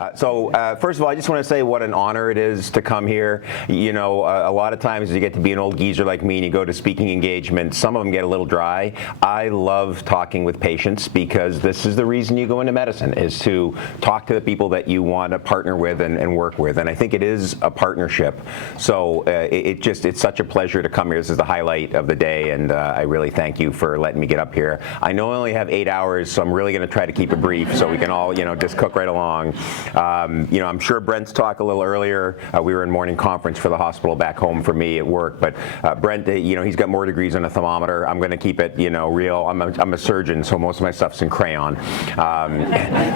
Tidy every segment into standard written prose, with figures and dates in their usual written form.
First of all, I just want to say what an honor it is to come here. You know, a lot of times you get to be an old geezer like me and you go to speaking engagements. Some of them get a little dry. I love talking with patients because this is the reason you go into medicine, is to talk to the people that you want to partner with and work with. And I think it is a partnership. So it's such a pleasure to come here. This is the highlight of the day, and I really thank you for letting me get up here. I know I only have 8 hours, so I'm really going to try to keep it brief so we can all, just cook right along. I'm sure Brent's talked a little earlier. We were in morning conference for the hospital back home for me at work, but Brent, he's got more degrees on a thermometer. I'm going to keep it, real. I'm a surgeon, so most of my stuff's in crayon.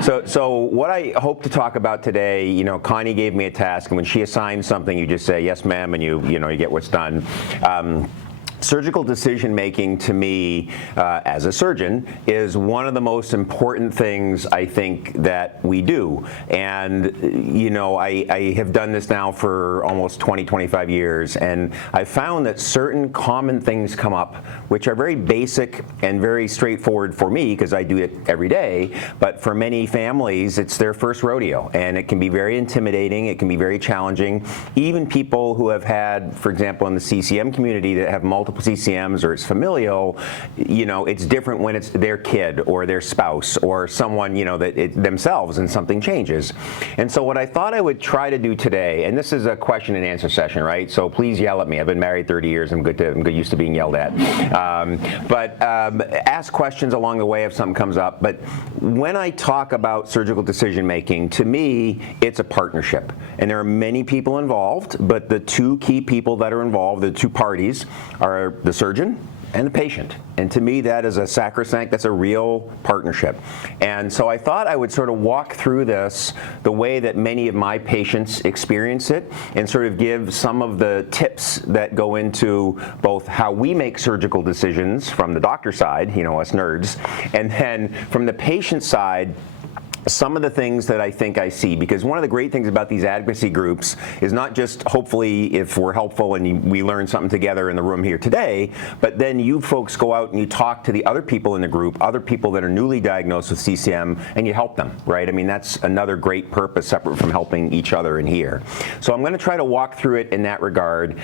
So what I hope to talk about today, Connie gave me a task, and when she assigns something, you just say yes, ma'am, and you get what's done. Surgical decision making, to me, as a surgeon, is one of the most important things I think that we do. And I have done this now for almost 25 years, and I found that certain common things come up which are very basic and very straightforward for me because I do it every day, but for many families it's their first rodeo, and it can be very intimidating, it can be very challenging. Even people who have had, for example, in the CCM community that have multiple CCMs or it's familial, it's different when it's their kid or their spouse or someone, themselves, and something changes. And so what I thought I would try to do today, and this is a question and answer session, right? So please yell at me. I've been married 30 years. I'm good used to being yelled at. But ask questions along the way if something comes up. But when I talk about surgical decision making, to me, it's a partnership. And there are many people involved, but the two key people that are involved, the two parties, are the surgeon and the patient. And to me, that is a sacrosanct, that's a real partnership. And so I thought I would sort of walk through this the way that many of my patients experience it, and sort of give some of the tips that go into both how we make surgical decisions from the doctor side, us nerds, and then from the patient side, some of the things that I think I see. Because one of the great things about these advocacy groups is not just, hopefully, if we're helpful and we learn something together in the room here today, but then you folks go out and you talk to the other people in the group, other people that are newly diagnosed with CCM, and you help them, right? I mean, that's another great purpose separate from helping each other in here. So I'm going to try to walk through it in that regard,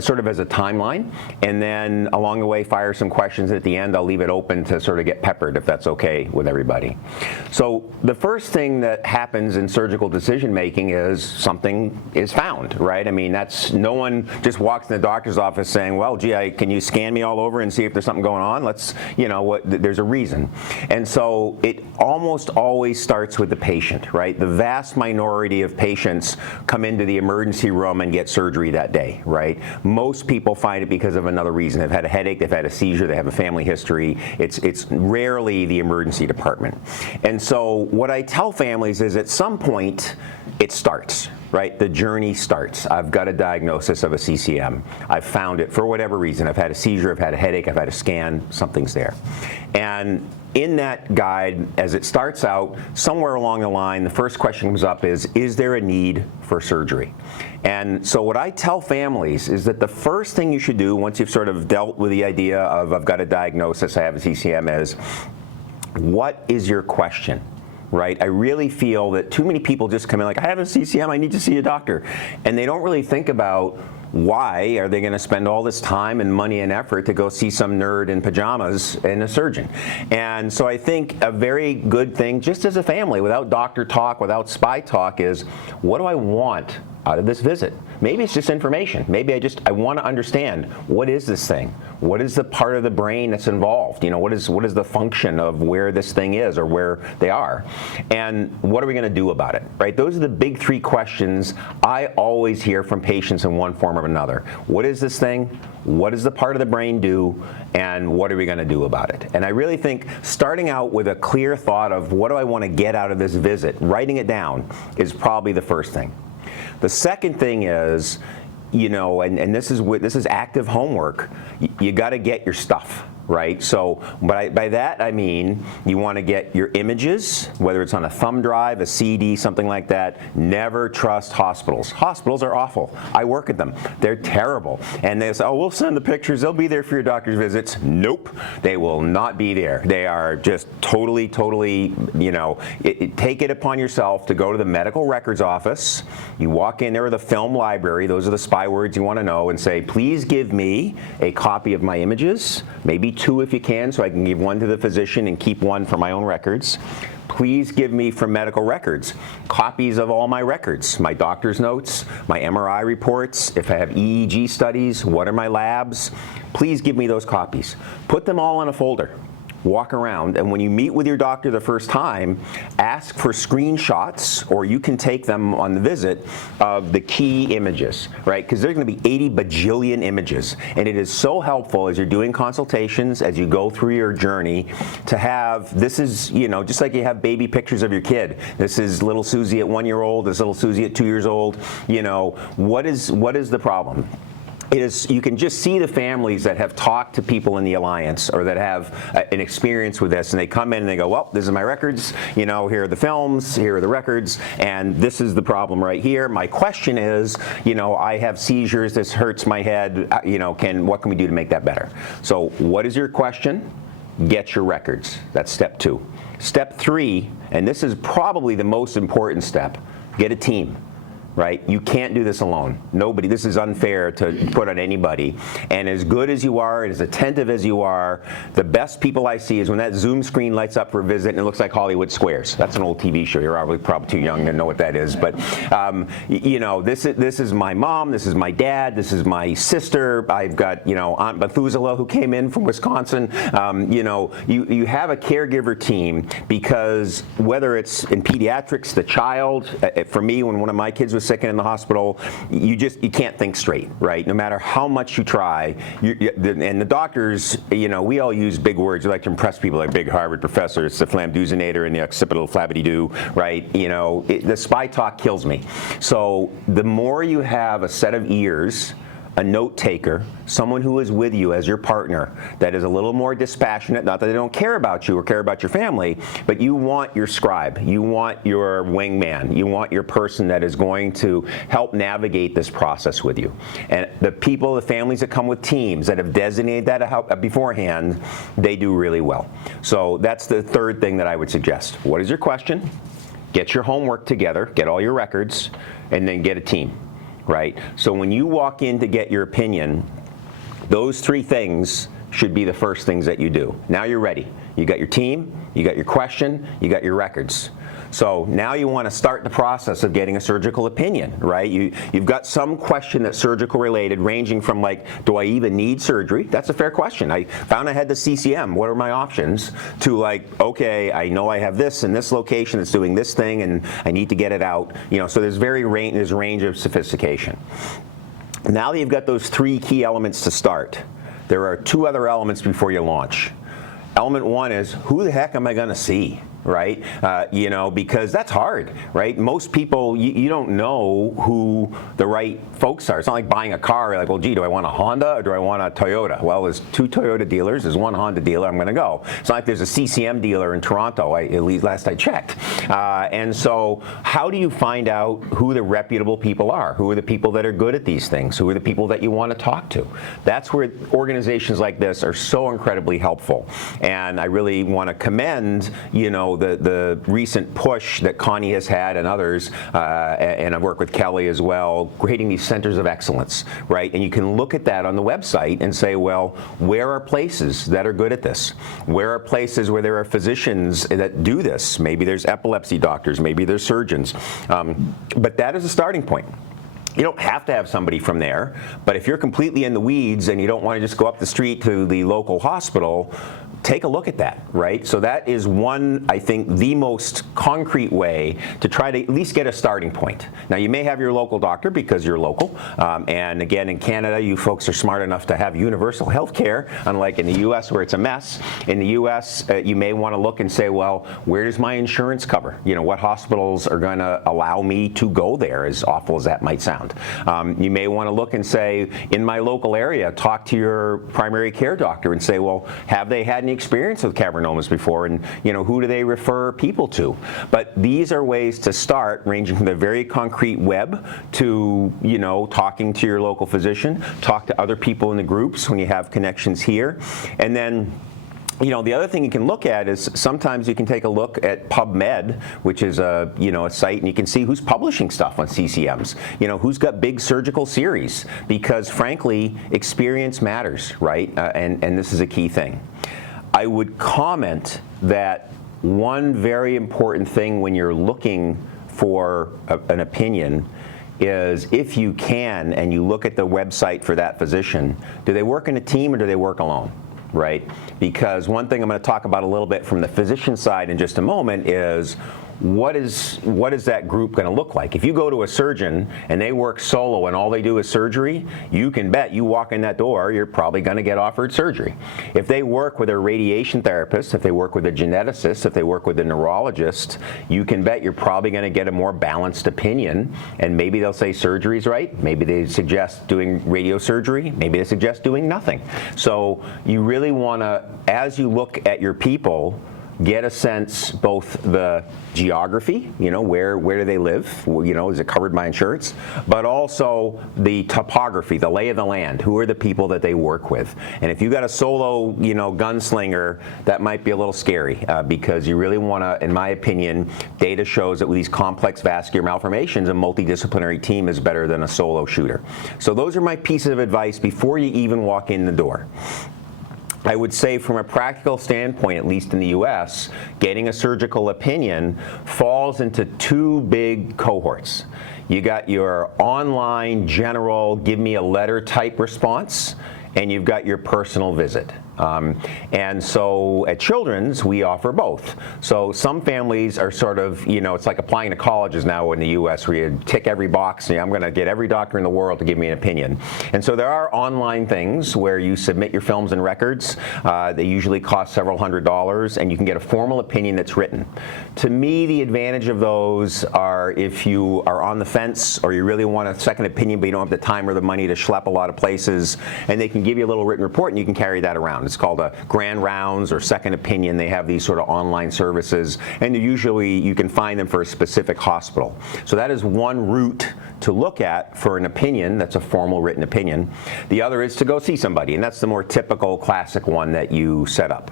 sort of as a timeline, and then along the way fire some questions. At the end, I'll leave it open to sort of get peppered, if that's okay with everybody. So the first thing that happens in surgical decision making is something is found, right? I mean, no one just walks in the doctor's office saying, well, gee, can you scan me all over and see if there's something going on? There's a reason. And so it almost always starts with the patient, right? The vast minority of patients come into the emergency room and get surgery that day, right? Most people find it because of another reason. They've had a headache, they've had a seizure, they have a family history. It's rarely the emergency department. And so what I tell families is at some point it starts, right? The journey starts. I've got a diagnosis of a CCM. I've found it for whatever reason. I've had a seizure, I've had a headache, I've had a scan, something's there. And in that guide, as it starts out, somewhere along the line, the first question comes up is there a need for surgery? And so what I tell families is that the first thing you should do once you've sort of dealt with the idea of I've got a diagnosis, I have a CCM, is what is your question? Right? I really feel that too many people just come in like, I have a CCM, I need to see a doctor. And they don't really think about why are they going to spend all this time and money and effort to go see some nerd in pajamas and a surgeon. And so I think a very good thing, just as a family, without doctor talk, without spy talk, is what do I want out of this visit? Maybe it's just information. Maybe I want to understand, what is this thing? What is the part of the brain that's involved? What is the function of where this thing is or where they are? And what are we going to do about it, right? Those are the big three questions I always hear from patients in one form or another. What is this thing? What does the part of the brain do? And what are we going to do about it? And I really think starting out with a clear thought of what do I want to get out of this visit, writing it down, is probably the first thing. The second thing is, and this is active homework, you got to get your stuff. right? So by that I mean you want to get your images, whether it's on a thumb drive, a CD, something like that. Never trust hospitals. Hospitals are awful. I work at them. They're terrible. And they say, oh, we'll send the pictures. They'll be there for your doctor's visits. Nope. They will not be there. They are just totally, you know, take it upon yourself to go to the medical records office. You walk in there with a film library. Those are the spy words you want to know, and say, please give me a copy of my images, maybe 2 if you can, so I can give 1 to the physician and keep 1 for my own records. Please give me from medical records copies of all my records, my doctor's notes, my MRI reports, if I have EEG studies, what are my labs. Please give me those copies. Put them all in a folder. Walk around, and when you meet with your doctor the first time, ask for screenshots, or you can take them on the visit, of the key images, right? Because there's going to be 80 bajillion images, and it is so helpful as you're doing consultations, as you go through your journey, to have, this is, you know, just like you have baby pictures of your kid. This is little Susie at 1 year old, this little Susie at 2 years old. You know, what is the problem? You can just see the families that have talked to people in the Alliance or that have an experience with this, and they come in and they go, well, this is my records, you know, here are the films, here are the records, and this is the problem right here. My question is, you know, I have seizures, this hurts my head, you know, what can we do to make that better? So what is your question? Get your records. That's step 2. Step 3, and this is probably the most important step, get a team. Right? You can't do this alone. Nobody, this is unfair to put on anybody. And as good as you are, and as attentive as you are, the best people I see is when that Zoom screen lights up for a visit and it looks like Hollywood Squares. That's an old TV show. You're probably too young to know what that is. But you know, this is my mom, this is my dad, this is my sister. I've got, you know, Aunt Methuselah who came in from Wisconsin. You know, you have a caregiver team, because whether it's in pediatrics, the child, for me, when one of my kids was sick and in the hospital, you can't think straight, right? No matter how much you try, and the doctors, you know, we all use big words. We like to impress people, like big Harvard professor. It's the flamduzinator and the occipital flabby-doo, right? You know, the spy talk kills me. So the more you have a set of ears, a note taker, someone who is with you as your partner, that is a little more dispassionate, not that they don't care about you or care about your family, but you want your scribe, you want your wingman, you want your person that is going to help navigate this process with you. And the people, the families that come with teams that have designated that beforehand, they do really well. So that's the third thing that I would suggest. What is your question? Get your homework together, get all your records, and then get a team. Right? So when you walk in to get your opinion, those 3 things should be the first things that you do. Now you're ready. You got your team, you got your question, you got your records. So now you want to start the process of getting a surgical opinion, right? You've got some question that's surgical related, ranging from like, do I even need surgery? That's a fair question. I found I had the CCM. What are my options? To like, okay, I know I have this in this location that's doing this thing, and I need to get it out. You know, so there's there's range of sophistication. Now that you've got those 3 key elements to start, there are 2 other elements before you launch. Element 1 is, who the heck am I going to see? Right? You know, because that's hard, right? Most people, you don't know who the right folks are. It's not like buying a car. You're like, well, gee, do I want a Honda or do I want a Toyota? Well, there's 2 Toyota dealers. There's 1 Honda dealer. I'm going to go. It's not like there's a CCM dealer in Toronto, at least last I checked. And so how do you find out who the reputable people are? Who are the people that are good at these things? Who are the people that you want to talk to? That's where organizations like this are so incredibly helpful. And I really want to commend, you know, the recent push that Connie has had and others, and I've worked with Kelly as well, creating these centers of excellence, right? And you can look at that on the website and say, well, where are places that are good at this? Where are places where there are physicians that do this? Maybe there's epilepsy doctors, maybe there's surgeons. But that is a starting point. You don't have to have somebody from there, but if you're completely in the weeds and you don't want to just go up the street to the local hospital, take a look at that, right? So that is one, I think, the most concrete way to try to at least get a starting point. Now, you may have your local doctor because you're local, and again, in Canada, you folks are smart enough to have universal health care, unlike in the U.S. where it's a mess. In the U.S., you may want to look and say, well, where does my insurance cover? You know, what hospitals are going to allow me to go there, as awful as that might sound. You may want to look and say, in my local area, talk to your primary care doctor and say, well, have they had any experience with cavernomas before, and you know, who do they refer people to? But these are ways to start, ranging from the very concrete web to, you know, talking to your local physician, talk to other people in the groups when you have connections here, and then, you know, the other thing you can look at is sometimes you can take a look at PubMed, which is a, you know, a site, and you can see who's publishing stuff on CCMs. You know, who's got big surgical series, because frankly, experience matters, right? And this is a key thing. I would comment that one very important thing when you're looking for an opinion is, if you can, and you look at the website for that physician, do they work in a team or do they work alone? Right? Because one thing I'm going to talk about a little bit from the physician side in just a moment is, what is that group going to look like? If you go to a surgeon and they work solo and all they do is surgery, you can bet you walk in that door, you're probably going to get offered surgery. If they work with a radiation therapist, if they work with a geneticist, if they work with a neurologist, you can bet you're probably going to get a more balanced opinion, and maybe they'll say surgery's right, maybe they suggest doing radiosurgery, maybe they suggest doing nothing. So you really want to, as you look at your people, get a sense, both the geography, you know, where do they live, you know, is it covered by insurance, but also the topography, the lay of the land, who are the people that they work with. And if you got a solo, you know, gunslinger, that might be a little scary, because you really want to, in my opinion, data shows that with these complex vascular malformations, a multidisciplinary team is better than a solo shooter. So those are my pieces of advice before you even walk in the door. I would say, from a practical standpoint, at least in the US, getting a surgical opinion falls into two big cohorts. You got your online general, give me a letter type response, and you've got your personal visit. And so at Children's, we offer both. So some families are sort of, you know, it's like applying to colleges now in the U.S. where you tick every box, and I'm going to get every doctor in the world to give me an opinion. And so there are online things where you submit your films and records. They usually cost several $100s, and you can get a formal opinion that's written. To me, the advantage of those are if you are on the fence or you really want a second opinion, but you don't have the time or the money to schlep a lot of places, and they can give you a little written report, and you can carry that around. It's called a Grand Rounds or Second Opinion. They have these sort of online services, and usually you can find them for a specific hospital. So that is one route to look at for an opinion that's a formal written opinion. The other is to go see somebody, and that's the more typical classic one that you set up.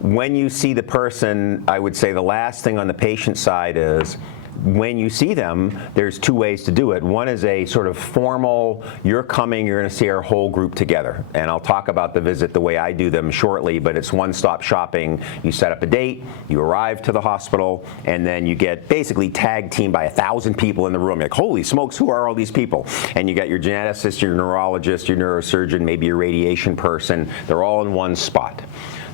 When you see the person, I would say the last thing on the patient side is, when you see them, there's two ways to do it. One is a sort of formal, you're coming, you're going to see our whole group together. And I'll talk about the visit the way I do them shortly, but it's one-stop shopping. You set up a date, you arrive to the hospital, and then you get basically tag teamed by 1,000 people in the room. You're like, holy smokes, who are all these people? And you got your geneticist, your neurologist, your neurosurgeon, maybe your radiation person. They're all in one spot.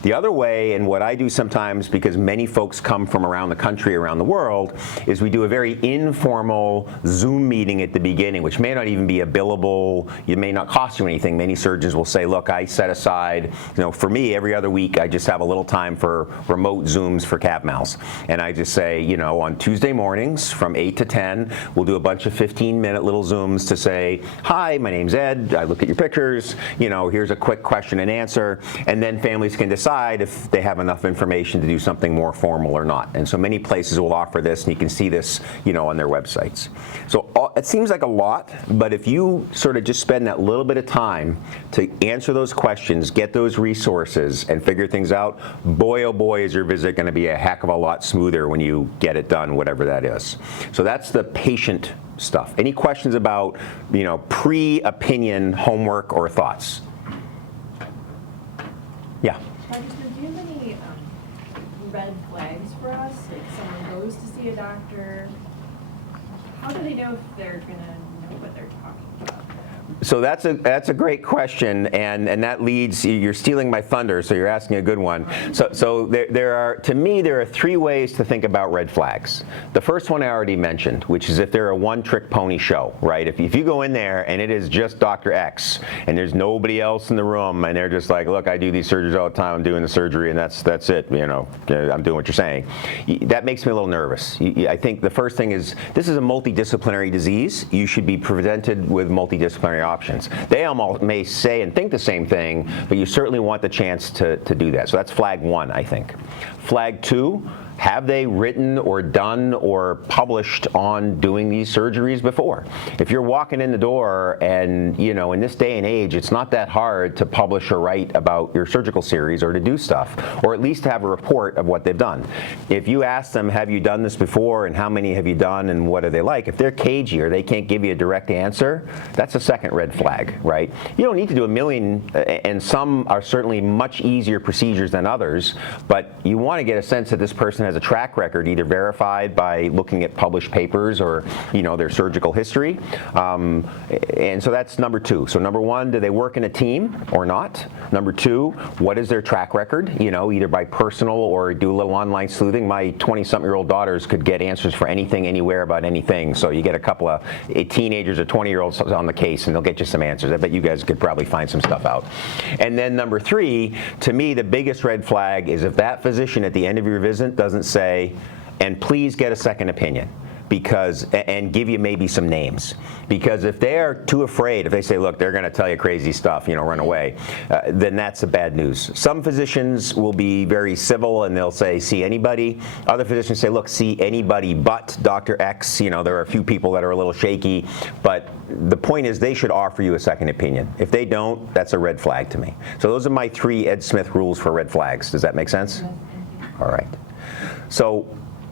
The other way, and what I do sometimes, because many folks come from around the country, around the world, is we do a very informal Zoom meeting at the beginning, which may not even be a billable, it may not cost you anything. Many surgeons will say, look, I set aside, you know, for me, every other week, I just have a little time for remote Zooms for cav mals. And I just say, you know, on Tuesday mornings from 8 to 10, we'll do a bunch of 15-minute little Zooms to say, hi, my name's Ed, I look at your pictures, you know, here's a quick question and answer, and then families can decide if they have enough information to do something more formal or not. And so many places will offer this, and you can see this, you know, on their websites. So it seems like a lot, but if you sort of just spend that little bit of time to answer those questions, get those resources, and figure things out, boy, oh boy, is your visit going to be a heck of a lot smoother when you get it done, whatever that is. So that's the patient stuff. Any questions about, you know, pre-opinion homework or thoughts? Yeah. Do you have any red flags for us? Like, someone goes to see a doctor, how do they know if they're going to know what they're talking about? So that's a great question, and that leads, you're stealing my thunder, so you're asking a good one. So there are 3 ways to think about red flags. The first one I already mentioned, which is if they're a one-trick pony show, right? If you go in there and it is just Dr. X and there's nobody else in the room and they're just like, look, I do these surgeries all the time, I'm doing the surgery and that's it, I'm doing what you're saying. That makes me a little nervous. I think the first thing is, this is a multidisciplinary disease. You should be presented with multidisciplinary options. They all may say and think the same thing, but you certainly want the chance to do that. So that's flag 1, I think. Flag 2, have they written or done or published on doing these surgeries before? If you're walking in the door and, in this day and age, it's not that hard to publish or write about your surgical series or to do stuff, or at least have a report of what they've done. If you ask them, have you done this before and how many have you done and what are they like? If they're cagey or they can't give you a direct answer, that's a second red flag, right? You don't need to do a million, and some are certainly much easier procedures than others, but you want to get a sense that this person has a track record, either verified by looking at published papers or their surgical history, and so that's number 2. So number 1, do they work in a team or not? Number 2, what is their track record? Either by personal or do a little online sleuthing. My 20-something-year-old daughters could get answers for anything, anywhere about anything. So you get a couple of teenagers or 20-year-olds on the case, and they'll get you some answers. I bet you guys could probably find some stuff out. And then number 3, to me, the biggest red flag is if that physician at the end of your visit doesn't say, and please get a second opinion, and give you maybe some names. Because if they are too afraid, if they say, look, they're going to tell you crazy stuff, run away, then that's the bad news. Some physicians will be very civil and they'll say, see anybody. Other physicians say, look, see anybody but Dr. X. There are a few people that are a little shaky, but the point is they should offer you a second opinion. If they don't, that's a red flag to me. So those are my 3 Ed Smith rules for red flags. Does that make sense? All right. So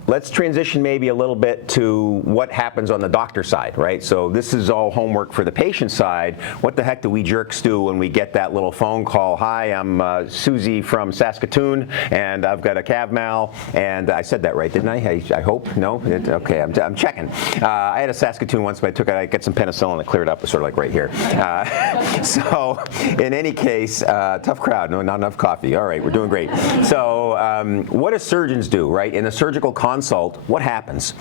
let's transition maybe a little bit to what happens on the doctor side, right? So this is all homework for the patient side. What the heck do we jerks do when we get that little phone call? Hi, I'm Susie from Saskatoon, and I've got a calf mal, and I said that right, didn't I hope? No? Okay, I'm checking. I had a Saskatoon once, but I got some penicillin and it cleared up. It was sort of like right here. So in any case, tough crowd, no, not enough coffee. All right, we're doing great. So what do surgeons do, right? In a surgical consult, what happens?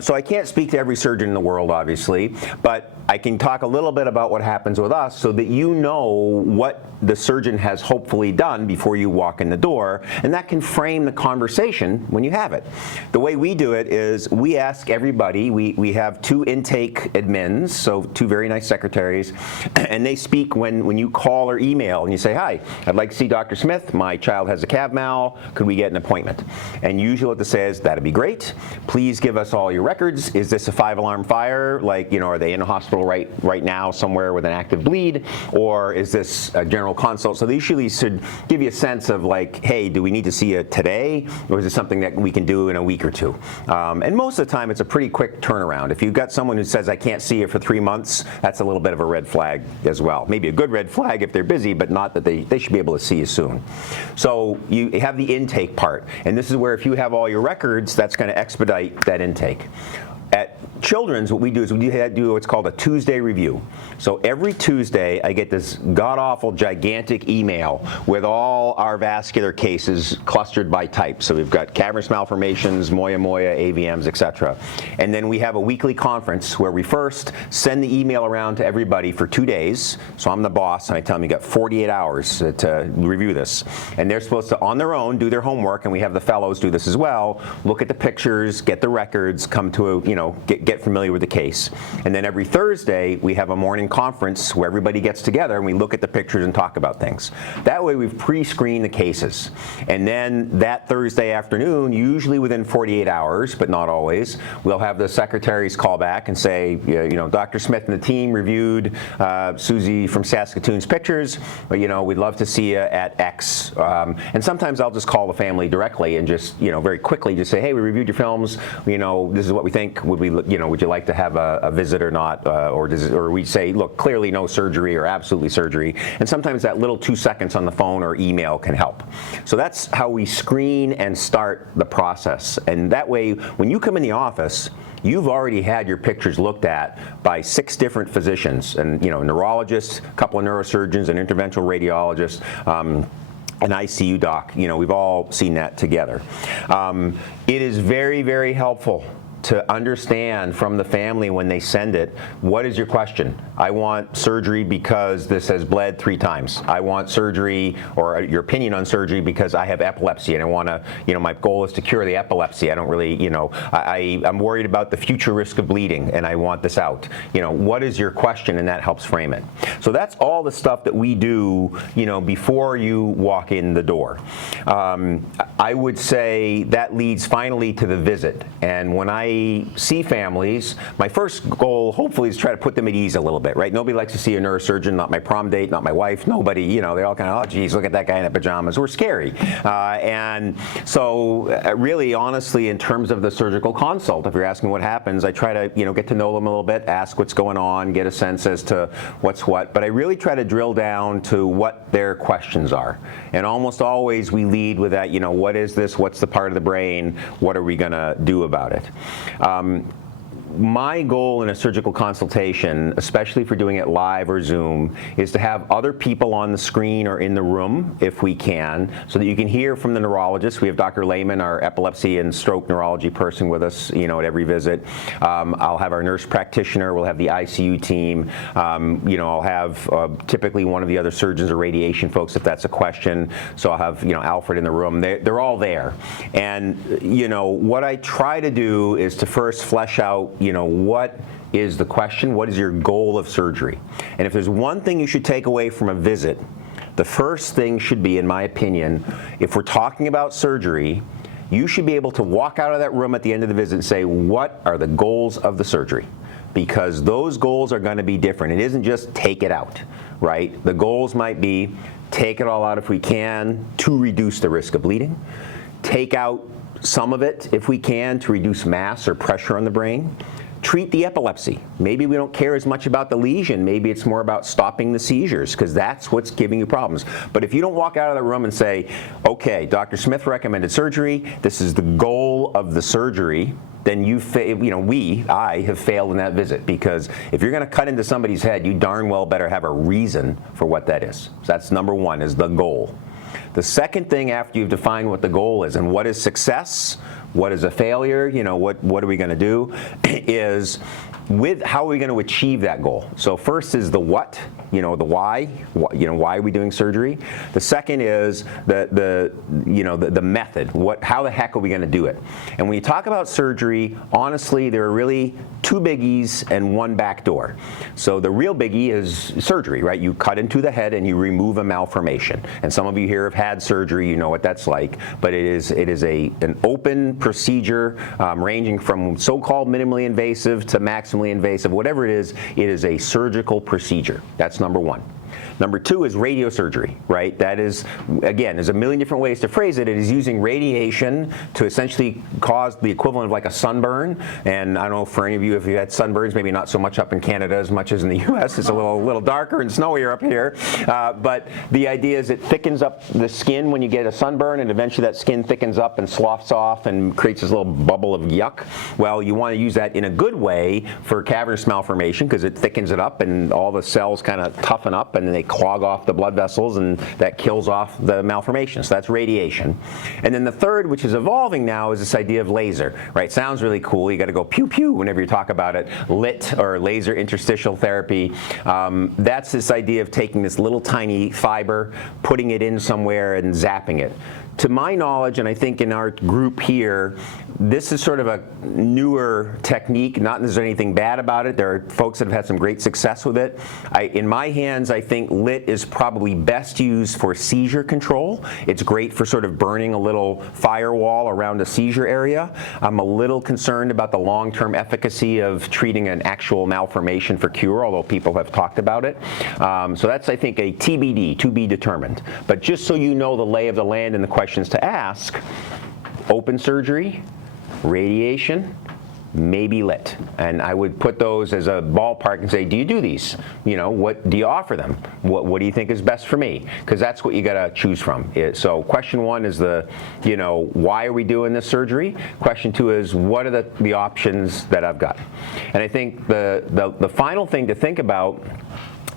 So I can't speak to every surgeon in the world, obviously, but I can talk a little bit about what happens with us so that you know what the surgeon has hopefully done before you walk in the door, and that can frame the conversation when you have it. The way we do it is we ask everybody, we have 2 intake admins, so 2 very nice secretaries, and they speak when you call or email and you say, hi, I'd like to see Dr. Smith, my child has a calf mal, could we get an appointment? And usually what they say is, that'd be great, please give us all your records, is this a 5-alarm fire, like, are they in a hospital right now somewhere with an active bleed, or is this a general consult? So they usually should give you a sense of like, hey, do we need to see you today, or is it something that we can do in a week or 2? And most of the time it's a pretty quick turnaround. If you've got someone who says I can't see you for 3 months, that's a little bit of a red flag as well. Maybe a good red flag if they're busy, but not that they should be able to see you soon. So you have the intake part, and this is where if you have all your records, that's going to expedite that intake. At Children's, what we do is we do what's called a Tuesday review. So every Tuesday, I get this god-awful gigantic email with all our vascular cases clustered by type. So we've got cavernous malformations, moya, AVMs, etc. And then we have a weekly conference where we first send the email around to everybody for 2 days. So I'm the boss, and I tell them you got 48 hours to review this. And they're supposed to, on their own, do their homework, and we have the fellows do this as well, look at the pictures, get the records, come to a, get familiar with the case. And then every Thursday, we have a morning conference where everybody gets together and we look at the pictures and talk about things. That way we've pre-screened the cases. And then that Thursday afternoon, usually within 48 hours, but not always, we'll have the secretaries call back and say, Dr. Smith and the team reviewed Susie from Saskatoon's pictures, but we'd love to see you at X. And sometimes I'll just call the family directly and just, very quickly just say, hey, we reviewed your films, this is what we think, would you like to have a visit or not, or we say, look, clearly no surgery or absolutely surgery, and sometimes that little 2 seconds on the phone or email can help. So that's how we screen and start the process, and that way when you come in the office, you've already had your pictures looked at by 6 different physicians, and neurologists, a couple of neurosurgeons, an interventional radiologist, an ICU doc. We've all seen that together. It is very, very helpful to understand from the family when they send it, what is your question? I want surgery because this has bled 3 times. I want surgery, or your opinion on surgery, because I have epilepsy and I want to, my goal is to cure the epilepsy. I don't really, I'm worried about the future risk of bleeding and I want this out. What is your question? And that helps frame it. So that's all the stuff that we do, before you walk in the door. I would say that leads finally to the visit. And when I see families, my first goal hopefully is try to put them at ease a little bit, right? Nobody likes to see a neurosurgeon, not my prom date, not my wife, nobody, they all kind of, oh geez, look at that guy in the pajamas. We're scary. And so really, honestly, in terms of the surgical consult, if you're asking what happens, I try to, get to know them a little bit, ask what's going on, get a sense as to what's what, but I really try to drill down to what their questions are. And almost always we lead with that, what is this? What's the part of the brain? What are we going to do about it? My goal in a surgical consultation, especially if we're doing it live or Zoom, is to have other people on the screen or in the room, if we can, so that you can hear from the neurologist. We have Dr. Lehman, our epilepsy and stroke neurology person, with us, at every visit. I'll have our nurse practitioner. We'll have the ICU team. I'll have typically one of the other surgeons or radiation folks, if that's a question. So I'll have, Alfred in the room. They're all there. And, what I try to do is to first flesh out, what is the question? What is your goal of surgery? And if there's one thing you should take away from a visit, the first thing should be, in my opinion, if we're talking about surgery, you should be able to walk out of that room at the end of the visit and say, what are the goals of the surgery? Because those goals are going to be different. It isn't just take it out, right? The goals might be take it all out if we can to reduce the risk of bleeding, take out some of it if we can to reduce mass or pressure on the brain, treat the epilepsy. Maybe we don't care as much about the lesion. Maybe it's more about stopping the seizures, because that's what's giving you problems. But if you don't walk out of the room and say, okay, Dr. Smith recommended surgery, this is the goal of the surgery, then I have failed in that visit, because if you're going to cut into somebody's head, you darn well better have a reason for what that is. So that's number one, is the goal. The second thing, after you've defined what the goal is and what is success, what is a failure, what are we going to do, is how are we going to achieve that goal? So first is the what, the why, why are we doing surgery? The second is the method. How the heck are we going to do it? And when you talk about surgery, honestly, there are really 2 biggies and 1 back door. So the real biggie is surgery, right? You cut into the head and you remove a malformation. And some of you here have had surgery, you know what that's like. But it is an open procedure ranging from so-called minimally invasive to maximally invasive, whatever it is a surgical procedure. That's number 1. Number 2 is radiosurgery, right? That is, again, there's a million different ways to phrase it. It is using radiation to essentially cause the equivalent of like a sunburn. And I don't know, for any of you, if you had sunburns, maybe not so much up in Canada as much as in the US. It's a little darker and snowier up here. But the idea is it thickens up the skin when you get a sunburn, and eventually that skin thickens up and sloughs off and creates this little bubble of yuck. Well, you want to use that in a good way for cavernous malformation, because it thickens it up and all the cells kind of toughen up and they clog off the blood vessels, and that kills off the malformation. So that's radiation. And then the third, which is evolving now, is this idea of laser, right? Sounds really cool. You got to go pew pew whenever you talk about it. LIT, or laser interstitial therapy. That's this idea of taking this little tiny fiber, putting it in somewhere and zapping it. To my knowledge, and I think in our group here, this is sort of a newer technique. Not that there's anything bad about it. There are folks that have had some great success with it. In my hands, I think LIT is probably best used for seizure control. It's great for sort of burning a little firewall around a seizure area. I'm a little concerned about the long-term efficacy of treating an actual malformation for cure, although people have talked about it. So that's, I think, a TBD, to be determined. But just so you know the lay of the land and the questions to ask: open surgery, radiation, maybe lit. And I would put those as a ballpark and say, do you do these? What do you offer them? What do you think is best for me? Because that's what you got to choose from. So question one is why are we doing this surgery? Question two is, what are the options that I've got? And I think the final thing to think about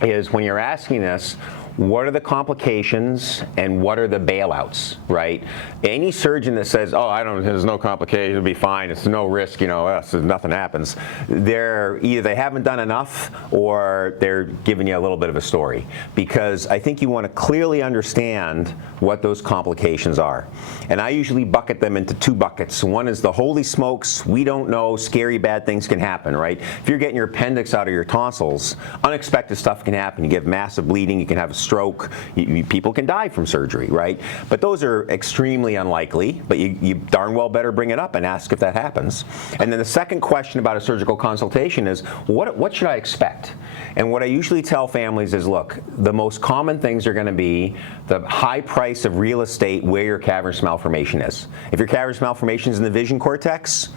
is when you're asking this, what are the complications and what are the bailouts, right? Any surgeon that says, oh, there's no complication, it'll be fine, it's no risk, so nothing happens, either they haven't done enough or they're giving you a little bit of a story. Because I think you want to clearly understand what those complications are. And I usually bucket them into two buckets. One is the holy smokes, we don't know, scary bad things can happen, right? If you're getting your appendix out of your tonsils, unexpected stuff can happen. You get massive bleeding, you can have a stroke, people can die from surgery, right? But those are extremely unlikely, but you darn well better bring it up and ask if that happens. And then the second question about a surgical consultation is, what should I expect? And what I usually tell families is, look, the most common things are going to be the high price of real estate where your cavernous malformation is. If your cavernous malformation is in the vision cortex,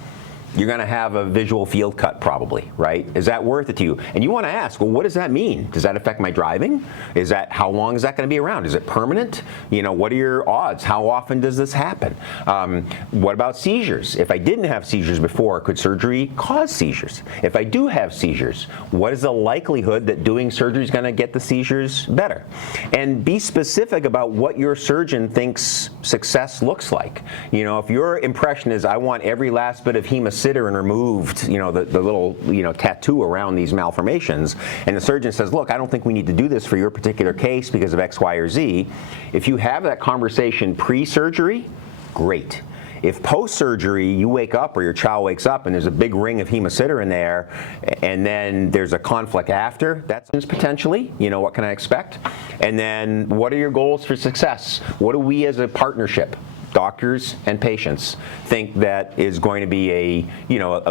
you're going to have a visual field cut probably, right? Is that worth it to you? And you want to ask, well, what does that mean? Does that affect my driving? How long is that going to be around? Is it permanent? What are your odds? How often does this happen? What about seizures? If I didn't have seizures before, could surgery cause seizures? If I do have seizures, what is the likelihood that doing surgery is going to get the seizures better? And be specific about what your surgeon thinks success looks like. If your impression is, I want every last bit of hemocyte and removed, the little, tattoo around these malformations, and the surgeon says, look, I don't think we need to do this for your particular case because of X, Y, or Z. If you have that conversation pre-surgery, great. If post-surgery you wake up or your child wakes up and there's a big ring of hemocyte in there and then there's a conflict after, that's potentially, what can I expect? And then what are your goals for success? What do we as a partnership, doctors and patients, think that is going to be a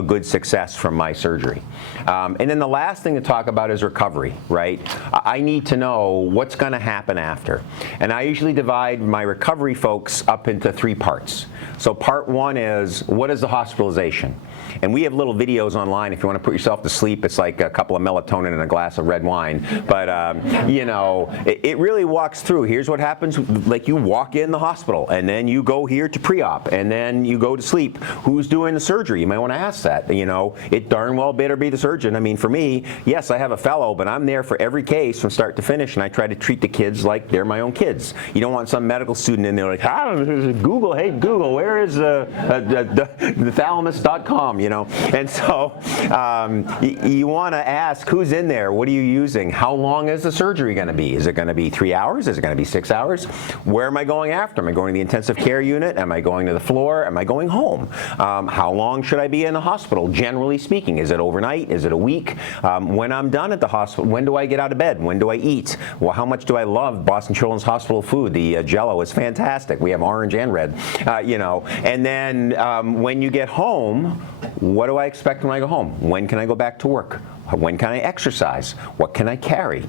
good success from my surgery? And then the last thing to talk about is recovery, right? I need to know what's going to happen after. And I usually divide my recovery folks up into three parts. So part one is, what is the hospitalization? And we have little videos online if you want to put yourself to sleep. It's like a couple of melatonin and a glass of red wine. But, it really walks through. Here's what happens. Like, you walk in the hospital and then you go here to pre-op and then you go to sleep. Who's doing the surgery? You might want to ask that. It darn well better be the surgeon. I mean, for me, yes, I have a fellow, but I'm there for every case from start to finish, and I try to treat the kids like they're my own kids. You don't want some medical student in there like, Google, hey, Google, where is the thalamus.com, And so you want to ask, who's in there? What are you using? How long is the surgery going to be? Is it going to be 3 hours? Is it going to be 6 hours? Where am I going after? Am I going to the intensive care unit? Am I going to the floor? Am I going home? How long should I be in the hospital, generally speaking? Is it overnight? Is it a week? When I'm done at the hospital, when do I get out of bed? When do I eat? Well, how much do I love Boston Children's Hospital food? The Jell-O is fantastic. We have orange and red, And then when you get home, what do I expect when I go home? When can I go back to work? When can I exercise? What can I carry?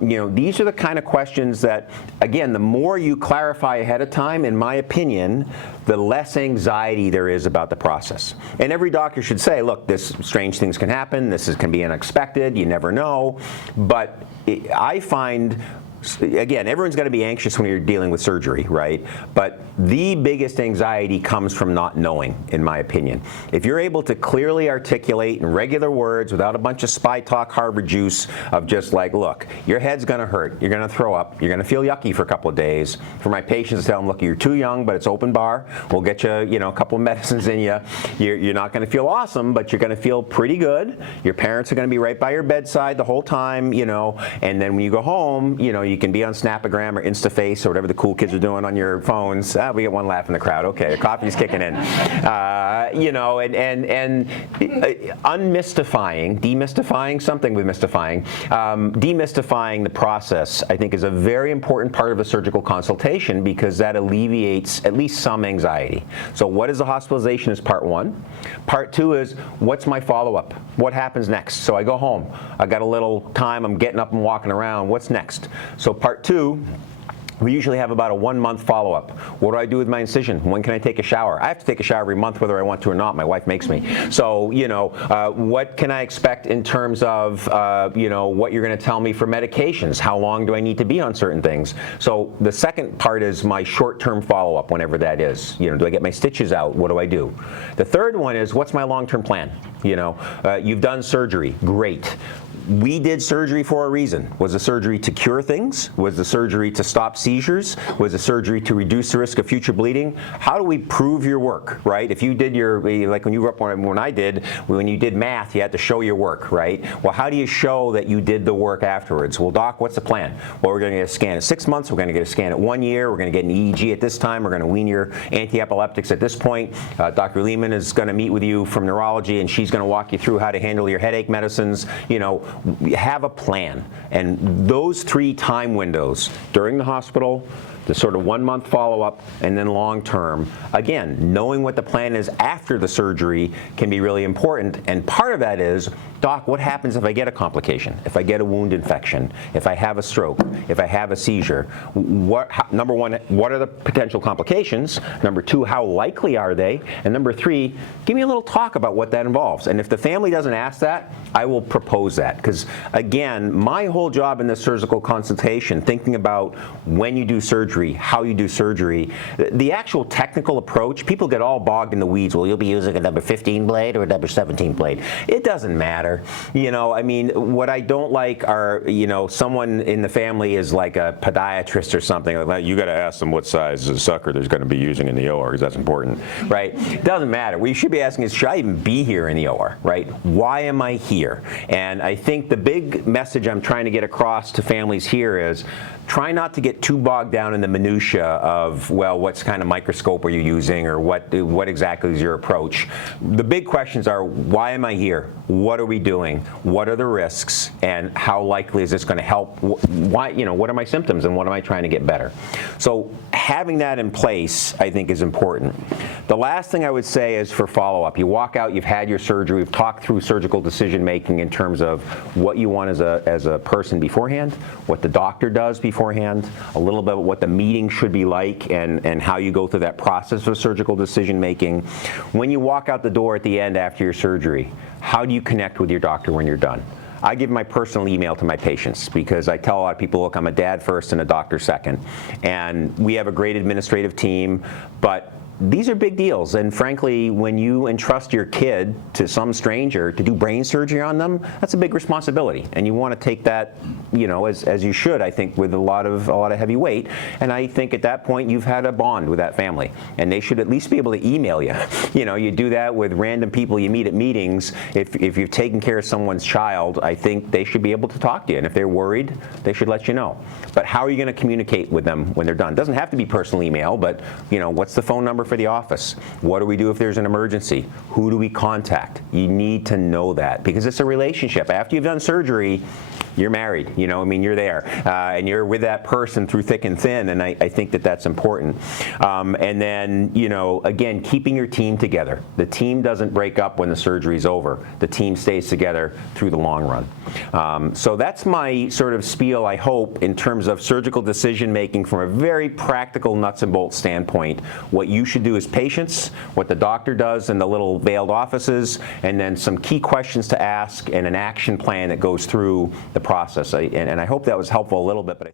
These are the kind of questions that, again, the more you clarify ahead of time, in my opinion, the less anxiety there is about the process. And every doctor should say, look, strange things can happen. This can be unexpected. You never know. But I find, again, everyone's going to be anxious when you're dealing with surgery, right? But the biggest anxiety comes from not knowing, in my opinion. If you're able to clearly articulate in regular words without a bunch of spy talk Harvard juice of just like, look, your head's going to hurt, you're going to throw up, you're going to feel yucky for a couple of days. For my patients, tell them, look, you're too young, but it's open bar. We'll get you, a couple of medicines in you. You're not going to feel awesome, but you're going to feel pretty good. Your parents are going to be right by your bedside the whole time, and then when you go home, you can be on Snapagram or InstaFace or whatever the cool kids are doing on your phones. We get one laugh in the crowd. Okay, the coffee's kicking in. Demystifying something with mystifying. Demystifying the process, I think, is a very important part of a surgical consultation because that alleviates at least some anxiety. So what is the hospitalization is part one. Part two is, what's my follow-up? What happens next? So I go home. I got a little time. I'm getting up and walking around. What's next? So part two We usually have about a 1-month follow-up. What do I do with my incision? When can I take a shower? I have to take a shower every month whether I want to or not. My wife makes me. So, what can I expect in terms of, what you're going to tell me for medications? How long do I need to be on certain things? So the second part is my short-term follow-up, whenever that is. Do I get my stitches out? What do I do? The third one is, what's my long-term plan? You've done surgery. Great. We did surgery for a reason. Was the surgery to cure things? Was the surgery to stop seizures? Was the surgery to reduce the risk of future bleeding? How do we prove your work, right? If you did like when you were up when you did math, you had to show your work, right? Well, how do you show that you did the work afterwards? Well, doc, what's the plan? Well, we're going to get a scan at 6 months. We're going to get a scan at 1 year. We're going to get an EEG at this time. We're going to wean your anti-epileptics at this point. Dr. Lehman is going to meet with you from neurology, and she's going to walk you through how to handle your headache medicines. Have a plan. And those 3 time windows during the hospital, the sort of 1-month follow-up, and then long-term, again, knowing what the plan is after the surgery can be really important. And part of that is, doc, what happens if I get a complication? If I get a wound infection? If I have a stroke? If I have a seizure? Number 1, what are the potential complications? Number 2, how likely are they? And number 3, give me a little talk about what that involves. And if the family doesn't ask that, I will propose that. Because again, my whole job in the surgical consultation, thinking about when you do surgery, how you do surgery, the actual technical approach, people get all bogged in the weeds. Well, you'll be using a number 15 blade or a number 17 blade. It doesn't matter. What I don't like are, someone in the family is like a podiatrist or something. Like, you got to ask them what size of sucker they're going to be using in the OR, because that's important, right? It doesn't matter. What you should be asking is, should I even be here in the OR, right? Why am I here? And I think the big message I'm trying to get across to families here is, try not to get too bogged down in the minutia of, well, what kind of microscope are you using, or what exactly is your approach. The big questions are, why am I here? What are we doing? What are the risks? And how likely is this going to help? Why, what are my symptoms, and what am I trying to get better? So having that in place, I think, is important. The last thing I would say is for follow-up. You walk out, you've had your surgery, we've talked through surgical decision making in terms of what you want as a person beforehand, what the doctor does beforehand, a little bit of what the meeting should be like, and how you go through that process of surgical decision making. When you walk out the door at the end after your surgery, how do you connect with your doctor when you're done? I give my personal email to my patients, because I tell a lot of people, look, I'm a dad first and a doctor second. And we have a great administrative team, but these are big deals, and frankly, when you entrust your kid to some stranger to do brain surgery on them, that's a big responsibility, and you want to take that, as you should, I think, with a lot of heavy weight. And I think at that point you've had a bond with that family, and they should at least be able to email you. You do that with random people you meet at meetings. If you've taken care of someone's child, I think they should be able to talk to you, and if they're worried, they should let you know. But how are you going to communicate with them when they're done? It doesn't have to be personal email, but what's the phone number for the office? What do we do if there's an emergency? Who do we contact? You need to know that, because it's a relationship. After you've done surgery, you're married, you're there, and you're with that person through thick and thin, and I think that that's important. And then, again, keeping your team together. The team doesn't break up when the surgery's over. The team stays together through the long run. So that's my sort of spiel, I hope, in terms of surgical decision making from a very practical nuts and bolts standpoint. What you should do as patients, what the doctor does in the little veiled offices, and then some key questions to ask and an action plan that goes through the process. And I hope that was helpful a little bit. But